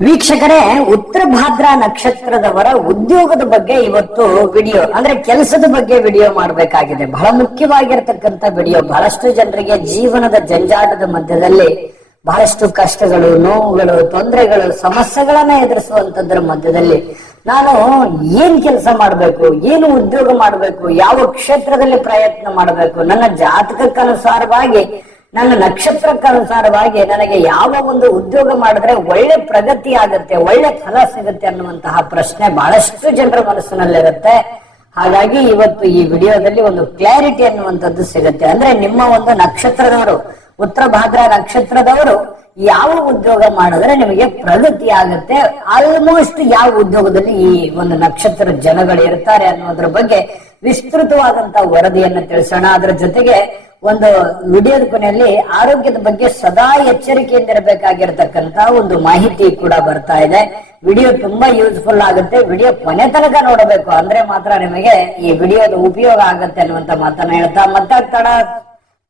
ವೀಕ್ಷಕರೇ, ಉತ್ತರ ಭಾದ್ರಾ ನಕ್ಷತ್ರದವರ ಉದ್ಯೋಗದ ಬಗ್ಗೆ ಇವತ್ತು ವಿಡಿಯೋ ಅಂದ್ರೆ ಕೆಲಸದ ಬಗ್ಗೆ ವಿಡಿಯೋ ಮಾಡಬೇಕಾಗಿದೆ. ಬಹಳ ಮುಖ್ಯವಾಗಿರತಕ್ಕಂತ ವಿಡಿಯೋ. ಬಹಳಷ್ಟು ಜನರಿಗೆ ಜೀವನದ ಜಂಜಾಟದ ಮಧ್ಯದಲ್ಲಿ ಬಹಳಷ್ಟು ಕಷ್ಟಗಳು, ನೋವುಗಳು, ತೊಂದರೆಗಳು, ಸಮಸ್ಯೆಗಳನ್ನ ಎದುರಿಸುವಂತದ್ರ ಮಧ್ಯದಲ್ಲಿ ನಾನು ಏನ್ ಕೆಲಸ ಮಾಡಬೇಕು, ಏನು ಉದ್ಯೋಗ ಮಾಡಬೇಕು, ಯಾವ ಕ್ಷೇತ್ರದಲ್ಲಿ ಪ್ರಯತ್ನ ಮಾಡಬೇಕು, ನನ್ನ ಜಾತಕಕ್ಕನುಸಾರವಾಗಿ ನನ್ನ ನಕ್ಷತ್ರಕ್ಕನುಸಾರವಾಗಿ ನನಗೆ ಯಾವ ಒಂದು ಉದ್ಯೋಗ ಮಾಡಿದ್ರೆ ಒಳ್ಳೆ ಪ್ರಗತಿ ಆಗುತ್ತೆ, ಒಳ್ಳೆ ಫಲ ಸಿಗುತ್ತೆ ಅನ್ನುವಂತಹ ಪ್ರಶ್ನೆ ಬಹಳಷ್ಟು ಜನರ ಮನಸ್ಸಿನಲ್ಲಿರುತ್ತೆ. ಹಾಗಾಗಿ ಇವತ್ತು ಈ ವಿಡಿಯೋದಲ್ಲಿ ಒಂದು ಕ್ಲಾರಿಟಿ ಅನ್ನುವಂಥದ್ದು ಸಿಗುತ್ತೆ. ಅಂದ್ರೆ ನಿಮ್ಮ ಒಂದು ನಕ್ಷತ್ರದವರು, ಉತ್ತರ ಭಾದ್ರಾ ನಕ್ಷತ್ರದವರು ಯಾವ ಉದ್ಯೋಗ ಮಾಡಿದ್ರೆ ನಿಮಗೆ ಪ್ರಗತಿ ಆಗುತ್ತೆ, ಆಲ್ಮೋಸ್ಟ್ ಯಾವ ಉದ್ಯೋಗದಲ್ಲಿ ಈ ಒಂದು ನಕ್ಷತ್ರ ಜನಗಳು ಇರ್ತಾರೆ ಅನ್ನೋದ್ರ ಬಗ್ಗೆ ವಿಸ್ತೃತವಾದಂತ ವರದಿಯನ್ನ ತಿಳಿಸೋಣ. ಅದರ ಜೊತೆಗೆ ಒಂದು ವಿಡಿಯೋದ ಕೊನೆಯಲ್ಲಿ ಆರೋಗ್ಯದ ಬಗ್ಗೆ ಸದಾ ಎಚ್ಚರಿಕೆಯಿಂದ ಇರಬೇಕಾಗಿರ್ತಕ್ಕಂತ ಒಂದು ಮಾಹಿತಿ ಕೂಡ ಬರ್ತಾ ಇದೆ. ವಿಡಿಯೋ ತುಂಬಾ ಯೂಸ್ಫುಲ್ ಆಗುತ್ತೆ. ವಿಡಿಯೋ ಕೊನೆ ತನಕ ನೋಡಬೇಕು, ಅಂದ್ರೆ ಮಾತ್ರ ನಿಮಗೆ ಈ ವಿಡಿಯೋದ ಉಪಯೋಗ ಆಗುತ್ತೆ ಅನ್ನುವಂತ ಮಾತನ್ನ ಹೇಳ್ತಾ ಮತ್ತಾಗ್ತಾಡ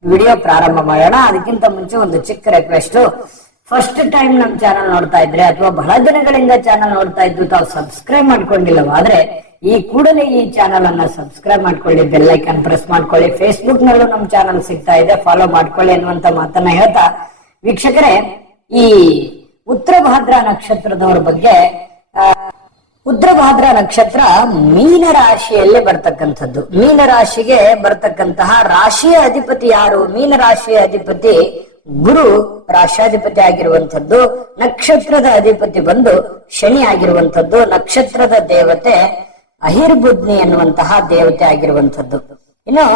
ವಿಡಿಯೋ ಪ್ರಾರಂಭ ಮಾಡೋಣ. ಅದಕ್ಕಿಂತ ಮುಂಚೆ ಒಂದು ಚಿಕ್ಕ ರಿಕ್ವೆಸ್ಟ್, ಫಸ್ಟ್ ಟೈಮ್ ನಮ್ ಚಾನಲ್ ನೋಡ್ತಾ ಇದ್ರೆ ಅಥವಾ ಬಹಳ ದಿನಗಳಿಂದ ಚಾನಲ್ ನೋಡ್ತಾ ಇದ್ದು ತಾವು ಸಬ್ಸ್ಕ್ರೈಬ್ ಮಾಡ್ಕೊಂಡಿಲ್ಲವಾದ್ರೆ ಈ ಕೂಡಲೇ ಈ ಚಾನಲ್ ಅನ್ನ ಸಬ್ಸ್ಕ್ರೈಬ್ ಮಾಡ್ಕೊಳ್ಳಿ, ಬೆಲ್ ಐಕಾನ್ ಪ್ರೆಸ್ ಮಾಡ್ಕೊಳ್ಳಿ. ಫೇಸ್ಬುಕ್ ನಲ್ಲೂ ನಮ್ ಚಾನಲ್ ಸಿಗ್ತಾ ಇದೆ, ಫಾಲೋ ಮಾಡ್ಕೊಳ್ಳಿ ಅನ್ನುವಂತ ಮಾತನ್ನ ಹೇಳ್ತಾ, ವೀಕ್ಷಕರೇ, ಈ ಉತ್ತರ ಭಾದ್ರಾ ನಕ್ಷತ್ರದವರ ಬಗ್ಗೆ, ಉತ್ತರ ಭಾದ್ರಾ ನಕ್ಷತ್ರ ಮೀನ ರಾಶಿಯಲ್ಲಿ ಬರ್ತಕ್ಕಂಥದ್ದು. ಮೀನ ರಾಶಿಗೆ ಬರ್ತಕ್ಕಂತಹ ರಾಶಿಯ ಅಧಿಪತಿ ಯಾರು? ಮೀನ ರಾಶಿಯ ಅಧಿಪತಿ ಗುರು ರಾಶಾಧಿಪತಿ ಆಗಿರುವಂತದ್ದು. ನಕ್ಷತ್ರದ ಅಧಿಪತಿ ಬಂದು ಶನಿ ಆಗಿರುವಂತದ್ದು. ನಕ್ಷತ್ರದ ದೇವತೆ ಅಹಿರ್ಬುದ್ನಿ ಎನ್ನುವಂತಹ ದೇವತೆ ಆಗಿರುವಂತದ್ದು. ಇನ್ನು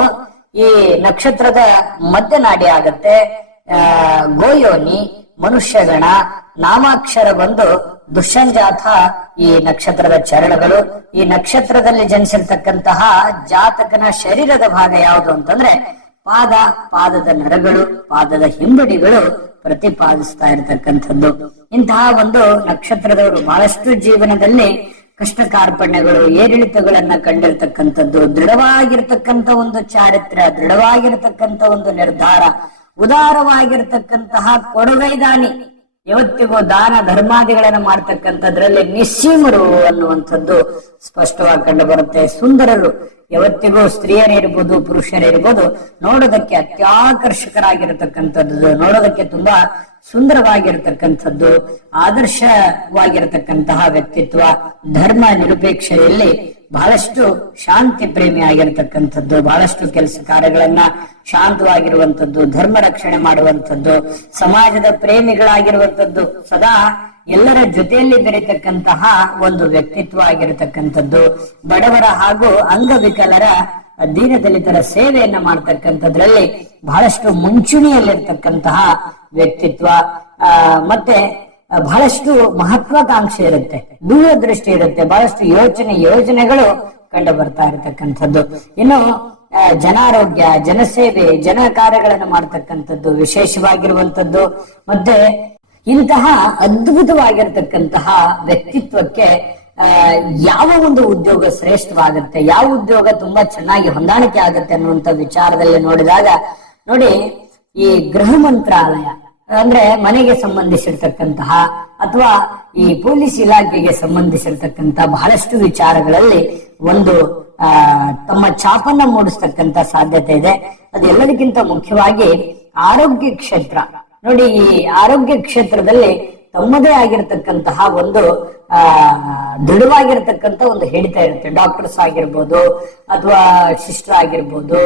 ಈ ನಕ್ಷತ್ರದ ಮಧ್ಯನಾಡಿ ಆಗತ್ತೆ ಗೋಯೋನಿ, ಮನುಷ್ಯಗಣ, ನಾಮಾಕ್ಷರ ಬಂದು ದುಷ್ಯಂಜಾತ ಈ ನಕ್ಷತ್ರದ ಚರಣಗಳು. ಈ ನಕ್ಷತ್ರದಲ್ಲಿ ಜನಿಸಿರ್ತಕ್ಕಂತಹ ಜಾತಕನ ಶರೀರದ ಭಾಗ ಯಾವುದು ಅಂತಂದ್ರೆ ಪಾದ, ಪಾದದ ನರಗಳು, ಪಾದದ ಹಿಂಬಡಿಗಳು ಪ್ರತಿಪಾದಿಸ್ತಾ ಇರತಕ್ಕಂಥದ್ದು. ಇಂತಹ ಒಂದು ನಕ್ಷತ್ರದವರು ಬಹಳಷ್ಟು ಜೀವನದಲ್ಲಿ ಕಷ್ಟ ಕಾರ್ಪಣ್ಯಗಳು, ಏರಿಳಿತಗಳನ್ನ ಕಂಡಿರ್ತಕ್ಕಂಥದ್ದು, ದೃಢವಾಗಿರ್ತಕ್ಕಂಥ ಒಂದು ಚಾರಿತ್ರ್ಯ, ದೃಢವಾಗಿರ್ತಕ್ಕಂಥ ಒಂದು ನಿರ್ಧಾರ, ಉದಾರವಾಗಿರ್ತಕ್ಕಂತಹ ಕೊಡುಗೈದಾನಿ, ಯಾವತ್ತಿಗೂ ದಾನ ಧರ್ಮಾದಿಗಳನ್ನ ಮಾಡ್ತಕ್ಕಂಥದ್ರಲ್ಲಿ ನಿಸ್ಸೀಮರು ಅನ್ನುವಂಥದ್ದು ಸ್ಪಷ್ಟವಾಗಿ ಕಂಡು ಬರುತ್ತೆ. ಸುಂದರರು, ಯಾವತ್ತಿಗೂ ಸ್ತ್ರೀಯರಿರ್ಬೋದು ಪುರುಷರಿರ್ಬೋದು ನೋಡೋದಕ್ಕೆ ಅತ್ಯಾಕರ್ಷಕರಾಗಿರತಕ್ಕಂಥದ್ದು, ನೋಡೋದಕ್ಕೆ ತುಂಬಾ ಸುಂದರವಾಗಿರತಕ್ಕಂಥದ್ದು, ಆದರ್ಶವಾಗಿರತಕ್ಕಂತಹ ವ್ಯಕ್ತಿತ್ವ, ಧರ್ಮ ನಿರಪೇಕ್ಷೆಯಲ್ಲಿ ಬಹಳಷ್ಟು ಶಾಂತಿ ಪ್ರೇಮಿ ಆಗಿರತಕ್ಕಂಥದ್ದು, ಬಹಳಷ್ಟು ಕೆಲಸ ಕಾರ್ಯಗಳನ್ನ ಶಾಂತವಾಗಿರುವಂತದ್ದು, ಧರ್ಮ ರಕ್ಷಣೆ ಮಾಡುವಂಥದ್ದು, ಸಮಾಜದ ಪ್ರೇಮಿಗಳಾಗಿರುವಂತದ್ದು, ಸದಾ ಎಲ್ಲರ ಜೊತೆಯಲ್ಲಿ ಬೆರೀತಕ್ಕಂತಹ ಒಂದು ವ್ಯಕ್ತಿತ್ವ ಆಗಿರತಕ್ಕಂಥದ್ದು, ಬಡವರ ಹಾಗೂ ಅಂಗವಿಕಲರ, ದೀನದಲಿತರ ಸೇವೆಯನ್ನ ಮಾಡ್ತಕ್ಕಂಥದ್ರಲ್ಲಿ ಬಹಳಷ್ಟು ಮುಂಚೂಣಿಯಲ್ಲಿರ್ತಕ್ಕಂತಹ ವ್ಯಕ್ತಿತ್ವ, ಮತ್ತೆ ಬಹಳಷ್ಟು ಮಹತ್ವಾಕಾಂಕ್ಷೆ ಇರುತ್ತೆ, ದೂರದೃಷ್ಟಿ ಇರುತ್ತೆ, ಬಹಳಷ್ಟು ಯೋಜನೆಗಳು ಕಂಡು ಬರ್ತಾ ಇರತಕ್ಕಂಥದ್ದು. ಇನ್ನು ಜನಾರೋಗ್ಯ, ಜನಸೇವೆ, ಜನ ಕಾರ್ಯಗಳನ್ನು ಮಾಡ್ತಕ್ಕಂಥದ್ದು ವಿಶೇಷವಾಗಿರುವಂತದ್ದು. ಮತ್ತೆ ಇಂತಹ ಅದ್ಭುತವಾಗಿರ್ತಕ್ಕಂತಹ ವ್ಯಕ್ತಿತ್ವಕ್ಕೆ ಯಾವ ಒಂದು ಉದ್ಯೋಗ ಶ್ರೇಷ್ಠವಾಗುತ್ತೆ, ಯಾವ ಉದ್ಯೋಗ ತುಂಬಾ ಚೆನ್ನಾಗಿ ಹೊಂದಾಣಿಕೆ ಆಗುತ್ತೆ ಅನ್ನುವಂತ ವಿಚಾರದಲ್ಲಿ ನೋಡಿದಾಗ ನೋಡಿ, ಈ ಗೃಹ ಮಂತ್ರಾಲಯ ಅಂದ್ರೆ ಮನೆಗೆ ಸಂಬಂಧಿಸಿರ್ತಕ್ಕಂತಹ ಅಥವಾ ಈ ಪೊಲೀಸ್ ಇಲಾಖೆಗೆ ಸಂಬಂಧಿಸಿರ್ತಕ್ಕಂತಹ ಬಹಳಷ್ಟು ವಿಚಾರಗಳಲ್ಲಿ ಒಂದು ತಮ್ಮ ಛಾಪನ್ನ ಮೂಡಿಸ್ತಕ್ಕಂತ ಸಾಧ್ಯತೆ ಇದೆ. ಅದೆಲ್ಲದಕ್ಕಿಂತ ಮುಖ್ಯವಾಗಿ ಆರೋಗ್ಯ ಕ್ಷೇತ್ರ ನೋಡಿ, ಈ ಆರೋಗ್ಯ ಕ್ಷೇತ್ರದಲ್ಲಿ ತಮ್ಮದೇ ಆಗಿರತಕ್ಕಂತಹ ಒಂದು ದೃಢವಾಗಿರತಕ್ಕಂತ ಒಂದು ಹಿಡಿತ ಇರುತ್ತೆ. ಡಾಕ್ಟರ್ಸ್ ಆಗಿರ್ಬೋದು ಅಥವಾ ಸಿಸ್ಟರ್ ಆಗಿರ್ಬೋದು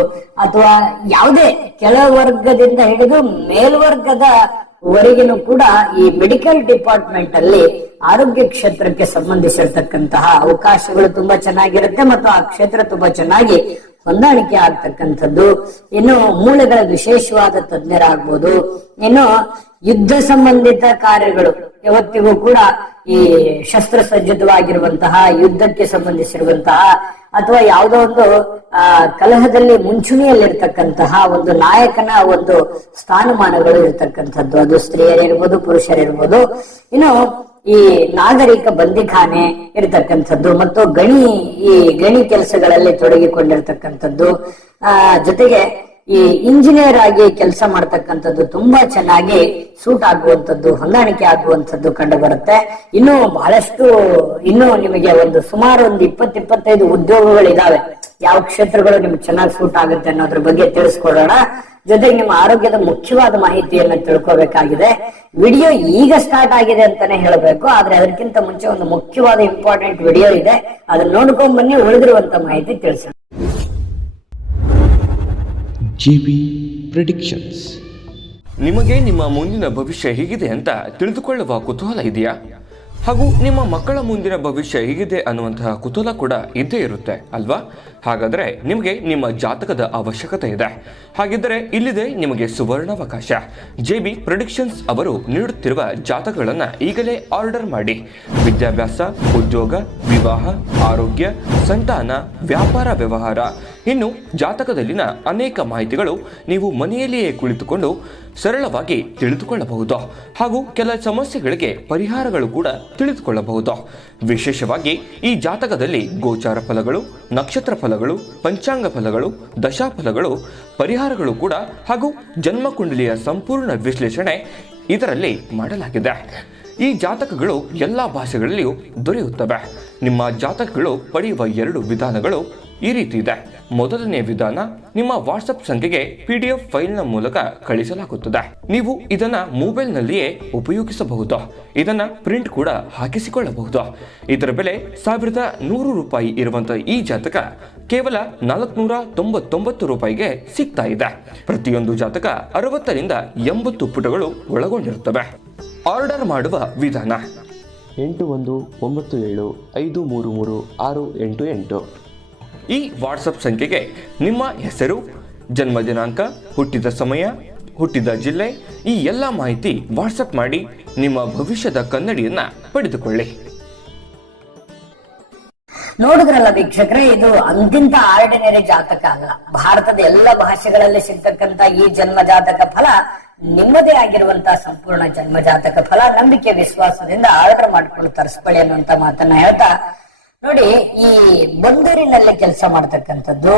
ಅಥವಾ ಯಾವುದೇ ಕೆಳವರ್ಗದಿಂದ ಹಿಡಿದು ಮೇಲ್ವರ್ಗದ ವರೆಗಿನೂ ಕೂಡ ಈ ಮೆಡಿಕಲ್ ಡಿಪಾರ್ಟ್ಮೆಂಟ್ ಅಲ್ಲಿ ಆರೋಗ್ಯ ಕ್ಷೇತ್ರಕ್ಕೆ ಸಂಬಂಧಿಸಿರ್ತಕ್ಕಂತಹ ಅವಕಾಶಗಳು ತುಂಬಾ ಚೆನ್ನಾಗಿರುತ್ತೆ ಮತ್ತು ಆ ಕ್ಷೇತ್ರ ತುಂಬಾ ಚೆನ್ನಾಗಿ ಹೊಂದಾಣಿಕೆ ಆಗ್ತಕ್ಕಂಥದ್ದು. ಇನ್ನು ಮೂಳೆಗಳ ವಿಶೇಷವಾದ ತಜ್ಞರಾಗ್ಬೋದು. ಇನ್ನು ಯುದ್ಧ ಸಂಬಂಧಿತ ಕಾರ್ಯಗಳು, ಯಾವತ್ತಿಗೂ ಕೂಡ ಈ ಶಸ್ತ್ರಸಜ್ಜಿತವಾಗಿರುವಂತಹ ಯುದ್ಧಕ್ಕೆ ಸಂಬಂಧಿಸಿರುವಂತಹ ಅಥವಾ ಯಾವುದೋ ಒಂದು ಕಲಹದಲ್ಲಿ ಮುಂಚೂಣಿಯಲ್ಲಿರ್ತಕ್ಕಂತಹ ಒಂದು ನಾಯಕನ ಒಂದು ಸ್ಥಾನಮಾನಗಳು ಇರತಕ್ಕಂಥದ್ದು, ಅದು ಸ್ತ್ರೀಯರಿರ್ಬೋದು ಪುರುಷರಿರ್ಬೋದು. ಇನ್ನು ಈ ನಾಗರಿಕ ಬಂದಿಖಾನೆ ಇರತಕ್ಕಂಥದ್ದು ಮತ್ತು ಗಣಿ ಕೆಲಸಗಳಲ್ಲಿ ತೊಡಗಿಕೊಂಡಿರ್ತಕ್ಕಂಥದ್ದು, ಜೊತೆಗೆ ಈ ಇಂಜಿನಿಯರ್ ಆಗಿ ಕೆಲಸ ಮಾಡ್ತಕ್ಕಂಥದ್ದು ತುಂಬಾ ಚೆನ್ನಾಗಿ ಸೂಟ್ ಆಗುವಂತದ್ದು, ಹೊಂದಾಣಿಕೆ ಆಗುವಂತದ್ದು ಕಂಡು ಬರುತ್ತೆ. ಇನ್ನು ಬಹಳಷ್ಟು ನಿಮಗೆ ಸುಮಾರು 20-25 ಉದ್ಯೋಗಗಳಿದಾವೆ. ಯಾವ ಕ್ಷೇತ್ರಗಳು ನಿಮ್ಗೆ ಚೆನ್ನಾಗಿ ಸೂಟ್ ಆಗುತ್ತೆ ಅನ್ನೋದ್ರ ಬಗ್ಗೆ ತಿಳಿಸ್ಕೊಡೋಣ. ಜೊತೆಗೆ ನಿಮ್ಮ ಆರೋಗ್ಯದ ಮುಖ್ಯವಾದ ಮಾಹಿತಿಯನ್ನ ತಿಳ್ಕೊಬೇಕಾಗಿದೆ. ವಿಡಿಯೋ ಈಗ ಸ್ಟಾರ್ಟ್ ಆಗಿದೆ ಅಂತಾನೆ ಹೇಳಬೇಕು, ಆದ್ರೆ ಅದಕ್ಕಿಂತ ಮುಂಚೆ ಒಂದು ಮುಖ್ಯವಾದ ಇಂಪಾರ್ಟೆಂಟ್ ವಿಡಿಯೋ ಇದೆ, ಅದನ್ನ ನೋಡ್ಕೊಂಡ್ ಬನ್ನಿ. ಉಳಿದಿರುವಂತ ಮಾಹಿತಿ ತಿಳಿಸೋಣ. GB predictions. ನಿಮಗೆ ನಿಮ್ಮ ಮುಂದಿನ ಭವಿಷ್ಯ ಹೇಗಿದೆ ಅಂತ ತಿಳಿದುಕೊಳ್ಳುವ ಕುತೂಹಲ ಇದೆಯಾ? ಹಾಗೂ ನಿಮ್ಮ ಮಕ್ಕಳ ಮುಂದಿನ ಭವಿಷ್ಯ ಹೇಗಿದೆ ಅನ್ನುವಂತಹ ಕುತೂಹಲ ಕೂಡ ಇದ್ದೇ ಇರುತ್ತೆ ಅಲ್ವಾ? ಹಾಗಾದರೆ ನಿಮಗೆ ನಿಮ್ಮ ಜಾತಕದ ಅವಶ್ಯಕತೆ ಇದೆ. ಹಾಗಿದ್ದರೆ ಇಲ್ಲಿದೆ ನಿಮಗೆ ಸುವರ್ಣಾವಕಾಶ. JB ಪ್ರೆಡಿಕ್ಷನ್ಸ್ ಅವರು ನೀಡುತ್ತಿರುವ ಜಾತಕಗಳನ್ನು ಈಗಲೇ ಆರ್ಡರ್ ಮಾಡಿ. ವಿದ್ಯಾಭ್ಯಾಸ, ಉದ್ಯೋಗ, ವಿವಾಹ, ಆರೋಗ್ಯ, ಸಂತಾನ, ವ್ಯಾಪಾರ ವ್ಯವಹಾರ, ಇನ್ನು ಜಾತಕದಲ್ಲಿನ ಅನೇಕ ಮಾಹಿತಿಗಳು ನೀವು ಮನೆಯಲ್ಲಿಯೇ ಕುಳಿತುಕೊಂಡು ಸರಳವಾಗಿ ತಿಳಿದುಕೊಳ್ಳಬಹುದು. ಹಾಗೂ ಕೆಲ ಸಮಸ್ಯೆಗಳಿಗೆ ಪರಿಹಾರಗಳು ಕೂಡ ತಿಳಿದುಕೊಳ್ಳಬಹುದು. ವಿಶೇಷವಾಗಿ ಈ ಜಾತಕದಲ್ಲಿ ಗೋಚಾರ ಫಲಗಳು, ನಕ್ಷತ್ರ ಫಲಗಳು, ಪಂಚಾಂಗ ಫಲಗಳು, ದಶಾಫಲಗಳು, ಪರಿಹಾರಗಳು ಕೂಡ ಹಾಗೂ ಜನ್ಮಕುಂಡಲಿಯ ಸಂಪೂರ್ಣ ವಿಶ್ಲೇಷಣೆ ಇದರಲ್ಲಿ ಮಾಡಲಾಗಿದೆ. ಈ ಜಾತಕಗಳು ಎಲ್ಲ ಭಾಷೆಗಳಲ್ಲಿಯೂ ದೊರೆಯುತ್ತವೆ. ನಿಮ್ಮ ಜಾತಕಗಳು ಪಡೆಯುವ 2 ವಿಧಾನಗಳು ಈ ರೀತಿ ಇದೆ. ಮೊದಲನೇ ವಿಧಾನ, ನಿಮ್ಮ ವಾಟ್ಸಪ್ ಸಂಖ್ಯೆಗೆ PDF ಫೈಲ್ನ ಮೂಲಕ ಕಳಿಸಲಾಗುತ್ತದೆ. ನೀವು ಇದನ್ನ ಮೊಬೈಲ್ನಲ್ಲಿಯೇ ಉಪಯೋಗಿಸಬಹುದು. ಇದನ್ನ ಪ್ರಿಂಟ್ ಕೂಡ ಹಾಕಿಸಿಕೊಳ್ಳಬಹುದು. ಇದರ ಬೆಲೆ 1100 ರೂಪಾಯಿ ಇರುವಂತಹ ಈ ಜಾತಕ ಕೇವಲ 499 ರೂಪಾಯಿಗೆ ಸಿಗ್ತಾ ಇದೆ. ಪ್ರತಿಯೊಂದು ಜಾತಕ 60ರಿಂದ 80 ಪುಟಗಳು ಒಳಗೊಂಡಿರುತ್ತವೆ. ಆರ್ಡರ್ ಮಾಡುವ ವಿಧಾನ: 8197533688. ಈ ವಾಟ್ಸಪ್ ಸಂಖ್ಯೆಗೆ ನಿಮ್ಮ ಹೆಸರು, ಜನ್ಮ ದಿನಾಂಕ, ಹುಟ್ಟಿದ ಸಮಯ, ಹುಟ್ಟಿದ ಜಿಲ್ಲೆ, ಈ ಎಲ್ಲ ಮಾಹಿತಿ ವಾಟ್ಸಪ್ ಮಾಡಿ ನಿಮ್ಮ ಭವಿಷ್ಯದ ಕನ್ನಡಿಯನ್ನ ಪಡೆದುಕೊಳ್ಳಿ. ನೋಡಿದ್ರಲ್ಲ ವೀಕ್ಷಕರೇ, ಇದು ಅಂತಿಂತ ಆರ್ಡಿನರಿ ಜಾತಕ ಅಲ್ಲ. ಭಾರತದ ಎಲ್ಲ ಭಾಷೆಗಳಲ್ಲಿ ಸಿಗ್ತಕ್ಕಂತ ಈ ಜನ್ಮ ಜಾತಕ ಫಲ ನಿಮ್ಮದೇ ಆಗಿರುವಂತಹ ಸಂಪೂರ್ಣ ಜನ್ಮ ಜಾತಕ ಫಲ. ನಂಬಿಕೆ ವಿಶ್ವಾಸದಿಂದ ಆರ್ಡರ್ ಮಾಡ್ಕೊಂಡು ತರಿಸ್ಕೊಳ್ಳಿ ಅನ್ನುವಂತ ಮಾತನ್ನ ಹೇಳ್ತಾ, ನೋಡಿ, ಈ ಬಂದೂರಿನಲ್ಲಿ ಕೆಲಸ ಮಾಡ್ತಕ್ಕಂಥದ್ದು,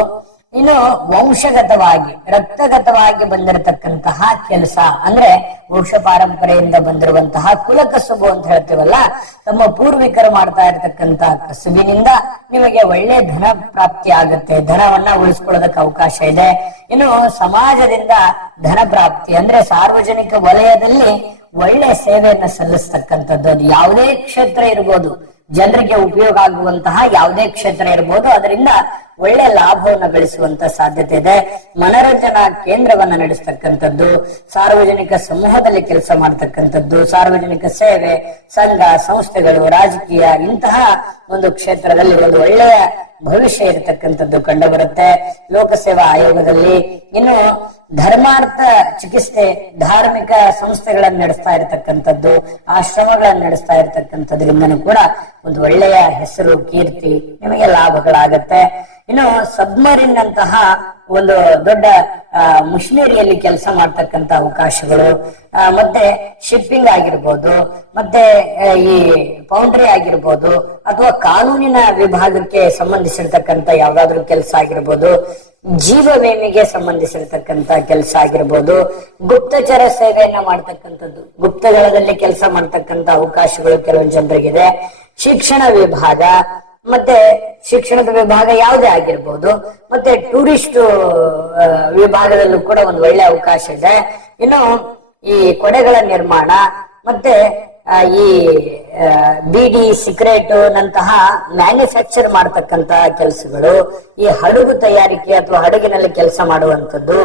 ಇನ್ನು ವಂಶಗತವಾಗಿ ರಕ್ತಗತವಾಗಿ ಬಂದಿರತಕ್ಕಂತಹ ಕೆಲಸ, ಅಂದ್ರೆ ವಂಶ ಪಾರಂಪರೆಯಿಂದ ಬಂದಿರುವಂತಹ ಕುಲಕಸುಬು ಅಂತ ಹೇಳ್ತೀವಲ್ಲ, ತಮ್ಮ ಪೂರ್ವಿಕರು ಮಾಡ್ತಾ ಇರತಕ್ಕಂತಹ ಕಸುಬಿನಿಂದ ನಿಮಗೆ ಒಳ್ಳೆ ಧನ ಪ್ರಾಪ್ತಿ ಆಗುತ್ತೆ. ಧನವನ್ನ ಉಳಿಸ್ಕೊಳ್ಳೋದಕ್ಕೆ ಅವಕಾಶ ಇದೆ. ಇನ್ನು ಸಮಾಜದಿಂದ ಧನ ಪ್ರಾಪ್ತಿ ಅಂದ್ರೆ ಸಾರ್ವಜನಿಕ ವಲಯದಲ್ಲಿ ಒಳ್ಳೆ ಸೇವೆಯನ್ನ ಸಲ್ಲಿಸ್ತಕ್ಕಂಥದ್ದು. ಅದು ಯಾವುದೇ ಕ್ಷೇತ್ರ ಇರ್ಬೋದು, ಜನರಿಗೆ ಉಪಯೋಗ ಆಗುವಂತಹ ಯಾವುದೇ ಕ್ಷೇತ್ರ ಇರಬಹುದು, ಅದರಿಂದ ಒಳ್ಳೆ ಲಾಭವನ್ನು ಗಳಿಸುವಂತ ಸಾಧ್ಯತೆ ಇದೆ. ಮನರಂಜನಾ ಕೇಂದ್ರವನ್ನ ನಡೆಸ್ತಕ್ಕಂಥದ್ದು, ಸಾರ್ವಜನಿಕ ಸಮೂಹದಲ್ಲಿ ಕೆಲಸ ಮಾಡ್ತಕ್ಕಂಥದ್ದು, ಸಾರ್ವಜನಿಕ ಸೇವೆ, ಸಂಘ ಸಂಸ್ಥೆಗಳು, ರಾಜಕೀಯ, ಇಂತಹ ಒಂದು ಕ್ಷೇತ್ರದಲ್ಲಿ ಒಂದು ಒಳ್ಳೆಯ ಭವಿಷ್ಯ ಇರತಕ್ಕಂಥದ್ದು ಕಂಡು ಬರುತ್ತೆ. ಲೋಕಸೇವಾ ಆಯೋಗದಲ್ಲಿ, ಇನ್ನು ಧರ್ಮಾರ್ಥ ಚಿಕಿತ್ಸೆ, ಧಾರ್ಮಿಕ ಸಂಸ್ಥೆಗಳನ್ನು ನಡೆಸ್ತಾ ಇರತಕ್ಕಂಥದ್ದು, ಆಶ್ರಮಗಳನ್ನು ನಡೆಸ್ತಾ ಇರತಕ್ಕಂಥದ್ರಿಂದನೂ ಕೂಡ ಒಂದು ಒಳ್ಳೆಯ ಹೆಸರು, ಕೀರ್ತಿ, ನಿಮಗೆ ಲಾಭಗಳಾಗತ್ತೆ. ಇನ್ನು ಸಬ್ಮರಿನ್ ಅಂತಹ ಒಂದು ದೊಡ್ಡ ಮಿಷನರಿಯಲ್ಲಿ ಕೆಲಸ ಮಾಡ್ತಕ್ಕಂತ ಅವಕಾಶಗಳು, ಮತ್ತೆ ಶಿಪ್ಪಿಂಗ್ ಆಗಿರ್ಬೋದು, ಮತ್ತೆ ಈ ಪೌಂಡ್ರಿ ಆಗಿರ್ಬೋದು, ಅಥವಾ ಕಾನೂನಿನ ವಿಭಾಗಕ್ಕೆ ಸಂಬಂಧಿಸಿರ್ತಕ್ಕಂಥ ಯಾವ್ದಾದ್ರು ಕೆಲಸ ಆಗಿರ್ಬೋದು, ಜೀವ ವಿಮೆಗೆ ಸಂಬಂಧಿಸಿರ್ತಕ್ಕಂತ ಕೆಲಸ ಆಗಿರ್ಬೋದು, ಗುಪ್ತಚರ ಸೇವೆಯನ್ನ ಮಾಡ್ತಕ್ಕಂಥದ್ದು, ಗುಪ್ತದಳದಲ್ಲಿ ಕೆಲಸ ಮಾಡ್ತಕ್ಕಂತ ಅವಕಾಶಗಳು ಕೆಲವೊಂದು ಜನರಿಗಿದೆ. ಶಿಕ್ಷಣ ವಿಭಾಗ, ಮತ್ತೆ ಶಿಕ್ಷಣದ ವಿಭಾಗ ಯಾವುದೇ ಆಗಿರ್ಬೋದು, ಮತ್ತೆ ಟೂರಿಸ್ಟ್ ವಿಭಾಗದಲ್ಲೂ ಕೂಡ ಒಂದು ಒಳ್ಳೆ ಅವಕಾಶ ಇದೆ. ಇನ್ನು ಈ ಕೊಡೆಗಳ ನಿರ್ಮಾಣ, ಮತ್ತೆ ಈ ಬಿಡಿ, ಸಿಗರೇಟ್ ನಂತಹ ಮ್ಯಾನುಫ್ಯಾಕ್ಚರ್ ಮಾಡತಕ್ಕಂತಹ ಕೆಲಸಗಳು, ಈ ಹಡಗು ತಯಾರಿಕೆ ಅಥವಾ ಹಡಗಿನಲ್ಲಿ ಕೆಲಸ ಮಾಡುವಂಥದ್ದು,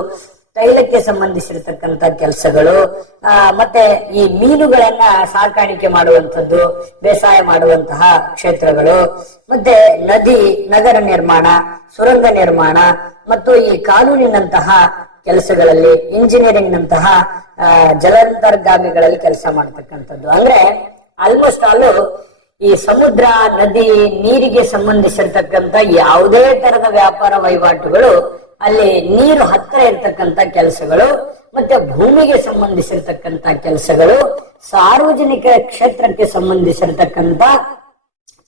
ತೈಲಕ್ಕೆ ಸಂಬಂಧಿಸಿರ್ತಕ್ಕಂತ ಕೆಲಸಗಳು, ಮತ್ತೆ ಈ ಮೀನುಗಳನ್ನ ಸಾಕಾಣಿಕೆ ಮಾಡುವಂಥದ್ದು, ಬೇಸಾಯ ಮಾಡುವಂತಹ ಕ್ಷೇತ್ರಗಳು, ಮತ್ತೆ ನದಿ, ನಗರ ನಿರ್ಮಾಣ, ಸುರಂಗ ನಿರ್ಮಾಣ, ಮತ್ತು ಈ ಕಾನೂನಿನಂತಹ ಕೆಲಸಗಳಲ್ಲಿ, ಇಂಜಿನಿಯರಿಂಗ್ ನಂತಹ ಜಲಾಂತರ್ಗಾಮಿಗಳಲ್ಲಿ ಕೆಲಸ ಮಾಡ್ತಕ್ಕಂಥದ್ದು. ಅಂದ್ರೆ ಆಲ್ಮೋಸ್ಟ್ ಆಲ್ ಈ ಸಮುದ್ರ, ನದಿ, ನೀರಿಗೆ ಸಂಬಂಧಿಸಿರ್ತಕ್ಕಂಥ ಯಾವುದೇ ತರದ ವ್ಯಾಪಾರ ವಹಿವಾಟುಗಳು, ಅಲ್ಲಿ ನೀರು ಹತ್ತಿರ ಇರ್ತಕ್ಕಂಥ ಕೆಲಸಗಳು, ಮತ್ತೆ ಭೂಮಿಗೆ ಸಂಬಂಧಿಸಿರ್ತಕ್ಕಂಥ ಕೆಲಸಗಳು, ಸಾರ್ವಜನಿಕ ಕ್ಷೇತ್ರಕ್ಕೆ ಸಂಬಂಧಿಸಿರ್ತಕ್ಕಂಥ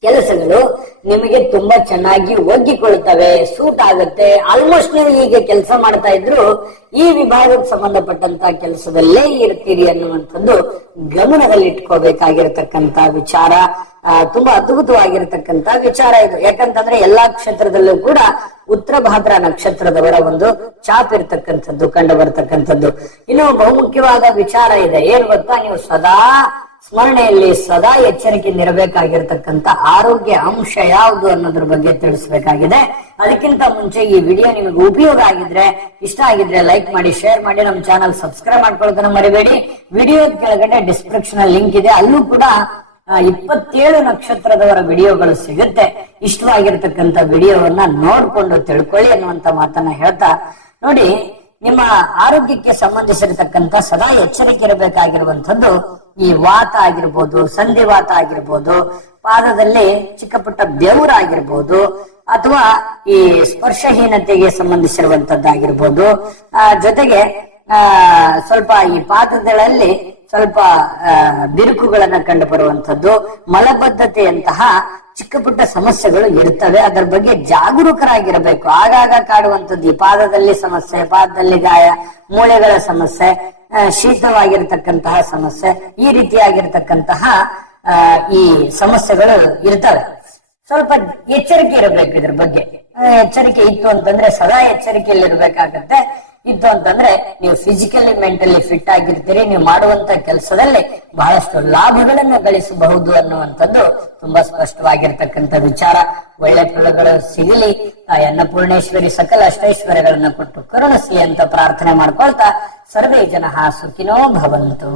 ಕೆಲಸಗಳು ನಿಮಗೆ ತುಂಬಾ ಚೆನ್ನಾಗಿ ಒಗ್ಗಿಕೊಳ್ಳುತ್ತವೆ, ಸೂಟ್ ಆಗುತ್ತೆ. ಆಲ್ಮೋಸ್ಟ್ ನೀವು ಈಗ ಕೆಲಸ ಮಾಡ್ತಾ ಇದ್ರು ಈ ವಿಭಾಗಕ್ಕೆ ಸಂಬಂಧಪಟ್ಟಂತ ಕೆಲಸದಲ್ಲೇ ಇರ್ತೀರಿ ಅನ್ನುವಂಥದ್ದು ಗಮನದಲ್ಲಿಟ್ಕೋಬೇಕಾಗಿರತಕ್ಕಂತ ವಿಚಾರ. ತುಂಬಾ ಅದ್ಭುತವಾಗಿರತಕ್ಕಂತ ವಿಚಾರ ಇದು. ಯಾಕಂತಂದ್ರೆ ಎಲ್ಲಾ ಕ್ಷೇತ್ರದಲ್ಲೂ ಕೂಡ ಉತ್ತರ ಭಾದ್ರ ನಕ್ಷತ್ರದವರ ಒಂದು ಚಾಪ್ ಇರ್ತಕ್ಕಂಥದ್ದು ಕಂಡು ಬರ್ತಕ್ಕಂಥದ್ದು. ಇನ್ನು ಬಹುಮುಖ್ಯವಾದ ವಿಚಾರ ಇದೆ, ಏನ್ ಗೊತ್ತಾ, ನೀವು ಸದಾ ಸ್ಮರಣೆಯಲ್ಲಿ ಸದಾ ಎಚ್ಚರಿಕೆಯಿಂದ ಇರಬೇಕಾಗಿರ್ತಕ್ಕಂಥ ಆರೋಗ್ಯ ಅಂಶ ಯಾವುದು ಅನ್ನೋದ್ರ ಬಗ್ಗೆ ತಿಳಿಸಬೇಕಾಗಿದೆ. ಅದಕ್ಕಿಂತ ಮುಂಚೆ ಈ ವಿಡಿಯೋ ನಿಮಗೆ ಉಪಯೋಗ ಆಗಿದ್ರೆ, ಇಷ್ಟ ಆಗಿದ್ರೆ ಲೈಕ್ ಮಾಡಿ, ಶೇರ್ ಮಾಡಿ, ನಮ್ಮ ಚಾನಲ್ ಸಬ್ಸ್ಕ್ರೈಬ್ ಮಾಡ್ಕೊಳ್ಳೋದನ್ನ ಮರಿಬೇಡಿ. ವಿಡಿಯೋ ಕೆಳಗಡೆ ಡಿಸ್ಕ್ರಿಪ್ಷನ್ ಲಿಂಕ್ ಇದೆ, ಅಲ್ಲೂ ಕೂಡ 27 ನಕ್ಷತ್ರದವರ ವಿಡಿಯೋಗಳು ಸಿಗುತ್ತೆ. ಇಷ್ಟವಾಗಿರ್ತಕ್ಕಂಥ ವಿಡಿಯೋವನ್ನ ನೋಡ್ಕೊಂಡು ತಿಳ್ಕೊಳ್ಳಿ ಅನ್ನುವಂತ ಮಾತನ್ನ ಹೇಳ್ತಾ, ನೋಡಿ, ನಿಮ್ಮ ಆರೋಗ್ಯಕ್ಕೆ ಸಂಬಂಧಿಸಿರತಕ್ಕಂತ ಸದಾ ಎಚ್ಚರಿಕೆ ಇರಬೇಕಾಗಿರುವಂತದ್ದು ಈ ವಾತ ಆಗಿರ್ಬೋದು, ಸಂಧಿವಾತ ಆಗಿರ್ಬೋದು, ಪಾದದಲ್ಲಿ ಚಿಕ್ಕ ಪುಟ್ಟ ಬೆವರಾಗಿರ್ಬೋದು, ಅಥವಾ ಈ ಸ್ಪರ್ಶಹೀನತೆಗೆ ಸಂಬಂಧಿಸಿರುವಂತದ್ದಾಗಿರ್ಬೋದು, ಜೊತೆಗೆ ಸ್ವಲ್ಪ ಈ ಪಾದಗಳಲ್ಲಿ ಸ್ವಲ್ಪ ಬಿರುಕುಗಳನ್ನ ಕಂಡು ಬರುವಂತದ್ದು, ಮಲಬದ್ಧತೆಯಂತಹ ಚಿಕ್ಕ ಪುಟ್ಟ ಸಮಸ್ಯೆಗಳು ಇರ್ತವೆ. ಅದರ ಬಗ್ಗೆ ಜಾಗರೂಕರಾಗಿರಬೇಕು. ಆಗಾಗ ಕಾಡುವಂತದ್ದು ಈ ಪಾದದಲ್ಲಿ ಸಮಸ್ಯೆ, ಪಾದದಲ್ಲಿ ಗಾಯ, ಮೂಳೆಗಳ ಸಮಸ್ಯೆ, ಶೀತವಾಗಿರ್ತಕ್ಕಂತಹ ಸಮಸ್ಯೆ, ಈ ರೀತಿಯಾಗಿರ್ತಕ್ಕಂತಹ ಈ ಸಮಸ್ಯೆಗಳು ಇರ್ತವೆ. ಸ್ವಲ್ಪ ಎಚ್ಚರಿಕೆ ಇರಬೇಕು ಇದ್ರ ಬಗ್ಗೆ. ಎಚ್ಚರಿಕೆ ಇತ್ತು ಅಂತಂದ್ರೆ ಸದಾ ಎಚ್ಚರಿಕೆಯಲ್ಲಿ ಇರ್ಬೇಕಾಗತ್ತೆ. ಇತ್ತು ಅಂತಂದ್ರೆ ನೀವು ಫಿಸಿಕಲಿ ಮೆಂಟಲಿ ಫಿಟ್ ಆಗಿರ್ತೀರಿ. ನೀವು ಮಾಡುವಂತ ಕೆಲಸದಲ್ಲಿ ಬಹಳಷ್ಟು ಲಾಭಗಳನ್ನು ಗಳಿಸಬಹುದು ಅನ್ನುವಂಥದ್ದು ತುಂಬಾ ಸ್ಪಷ್ಟವಾಗಿರ್ತಕ್ಕಂಥ ವಿಚಾರ. ಒಳ್ಳೆ ಫಲಗಳು ಸಿಗಲಿ, ಅನ್ನಪೂರ್ಣೇಶ್ವರಿ ಸಕಲ ಅಷ್ಟೈಶ್ವರ್ಯಗಳನ್ನ ಕೊಟ್ಟು ಕರುಣಿಸಲಿ ಅಂತ ಪ್ರಾರ್ಥನೆ ಮಾಡ್ಕೊಳ್ತಾ, ಸರ್ವೇ ಜನಃ ಸುಖಿನೋ ಭವಂತು.